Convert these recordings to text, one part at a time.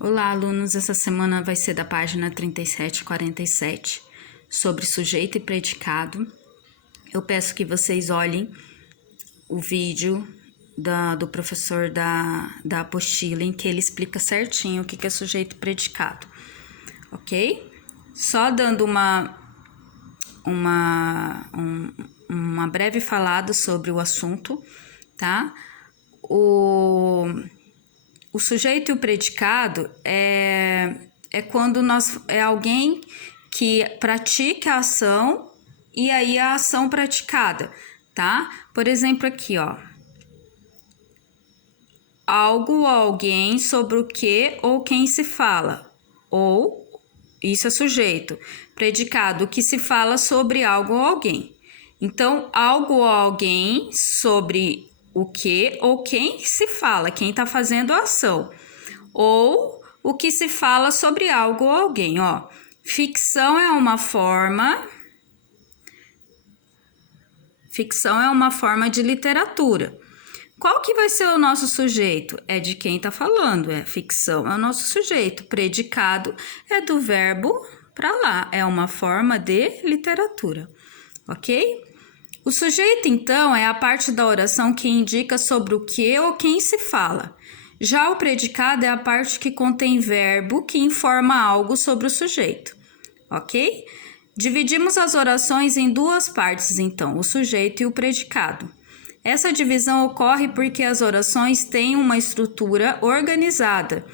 Olá, alunos! Essa semana vai ser da página 37 e 47, sobre sujeito e predicado. Eu peço que vocês olhem o vídeo do professor da apostila, em que ele explica certinho o que é sujeito e predicado, ok? Só dando uma breve falada sobre o assunto, tá? O sujeito e o predicado é quando é alguém que pratica a ação e aí a ação praticada, tá? Por exemplo, aqui, ó. Algo ou alguém sobre o que ou quem se fala, ou isso é sujeito. Predicado, o que se fala sobre algo ou alguém. Então, algo ou alguém sobre o que ou quem se fala, quem está fazendo a ação. Ou o que se fala sobre algo ou alguém, ó. Ficção é uma forma de literatura. Qual que vai ser o nosso sujeito? É de quem está falando, ficção é o nosso sujeito. Predicado é do verbo para lá, é uma forma de literatura, ok? O sujeito, então, é a parte da oração que indica sobre o que ou quem se fala. Já o predicado é a parte que contém verbo que informa algo sobre o sujeito, ok? Dividimos as orações em duas partes, então, o sujeito e o predicado. Essa divisão ocorre porque as orações têm uma estrutura organizada,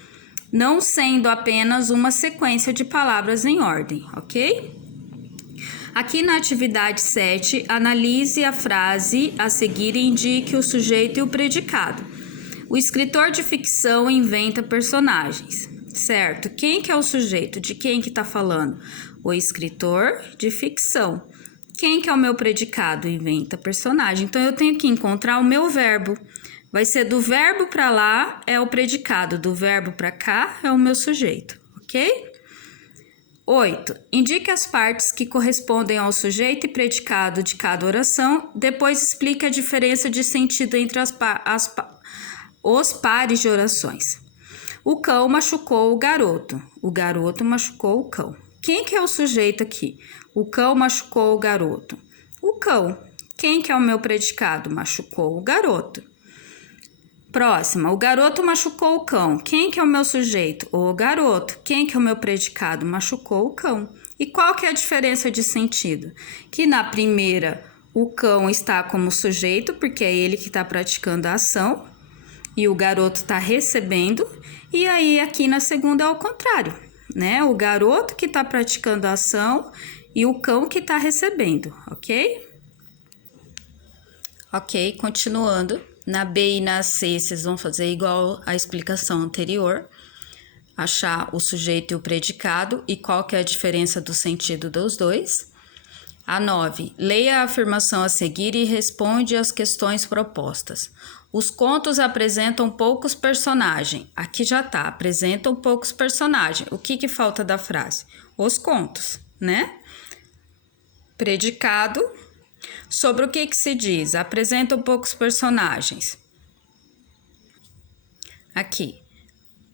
não sendo apenas uma sequência de palavras em ordem, ok? Aqui na atividade 7, analise a frase a seguir e indique o sujeito e o predicado. O escritor de ficção inventa personagens, certo? Quem que é o sujeito? De quem que está falando? O escritor de ficção. Quem que é o meu predicado? Inventa personagem. Então, eu tenho que encontrar o meu verbo. Vai ser do verbo para lá é o predicado, do verbo para cá é o meu sujeito, ok? 8. Indique as partes que correspondem ao sujeito e predicado de cada oração, depois explique a diferença de sentido entre os pares de orações. O cão machucou o garoto machucou o cão. Quem que é o sujeito aqui? O cão machucou o garoto. O cão. Quem que é o meu predicado? Machucou o garoto. Próxima, o garoto machucou o cão. Quem que é o meu sujeito? O garoto. Quem que é o meu predicado? Machucou o cão. E qual que é a diferença de sentido? Que na primeira, o cão está como sujeito, porque é ele que está praticando a ação, e o garoto está recebendo, e aí aqui na segunda é o contrário, né? O garoto que está praticando a ação e o cão que está recebendo, ok? Ok, continuando. Na B e na C, vocês vão fazer igual a explicação anterior. Achar o sujeito e o predicado e qual que é a diferença do sentido dos dois. A 9. Leia a afirmação a seguir e responde às questões propostas. Os contos apresentam poucos personagens. Aqui já tá, apresentam poucos personagens. O que falta da frase? Os contos, né? Predicado. Sobre o que se diz? Apresentam poucos personagens. Aqui.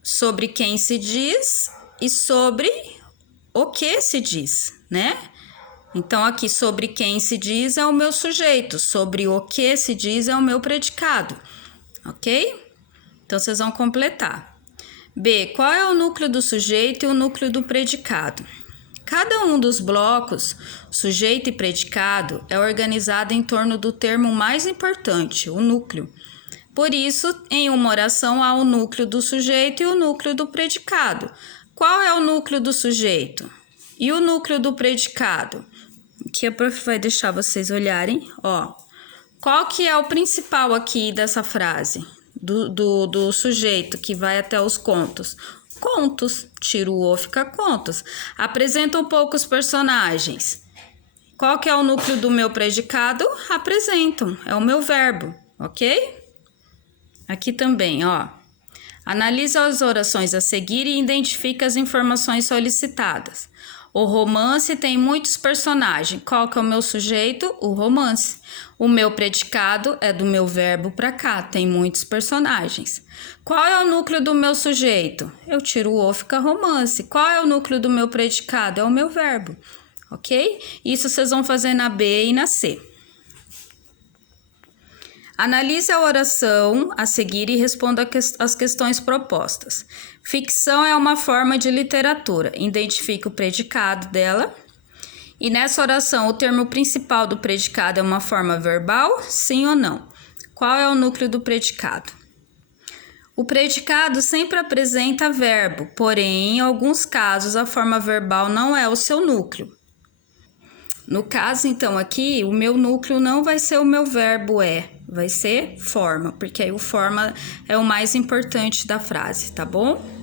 Sobre quem se diz e sobre o que se diz, né? Então, aqui, sobre quem se diz é o meu sujeito. Sobre o que se diz é o meu predicado. Ok? Então, vocês vão completar. B. Qual é o núcleo do sujeito e o núcleo do predicado? Cada um dos blocos, sujeito e predicado, é organizado em torno do termo mais importante, o núcleo. Por isso, em uma oração há o núcleo do sujeito e o núcleo do predicado. Qual é o núcleo do sujeito? E o núcleo do predicado? Aqui a prof vai deixar vocês olharem, ó. Qual que é o principal aqui dessa frase? Do sujeito que vai até os contos. Contos, tira o O, fica contos. Apresentam poucos personagens. Qual que é o núcleo do meu predicado? Apresentam, é o meu verbo, ok? Aqui também, ó. Analisa as orações a seguir e identifica as informações solicitadas. O romance tem muitos personagens. Qual que é o meu sujeito? O romance. O meu predicado é do meu verbo para cá, tem muitos personagens. Qual é o núcleo do meu sujeito? Eu tiro o O, fica romance. Qual é o núcleo do meu predicado? É o meu verbo, ok? Isso vocês vão fazer na B e na C. Analise a oração a seguir e responda as questões propostas. Ficção é uma forma de literatura. Identifique o predicado dela. E nessa oração, o termo principal do predicado é uma forma verbal? Sim ou não? Qual é o núcleo do predicado? O predicado sempre apresenta verbo, porém, em alguns casos, a forma verbal não é o seu núcleo. No caso, então, aqui, o meu núcleo não vai ser o meu verbo é, vai ser forma, porque aí o forma é o mais importante da frase, tá bom?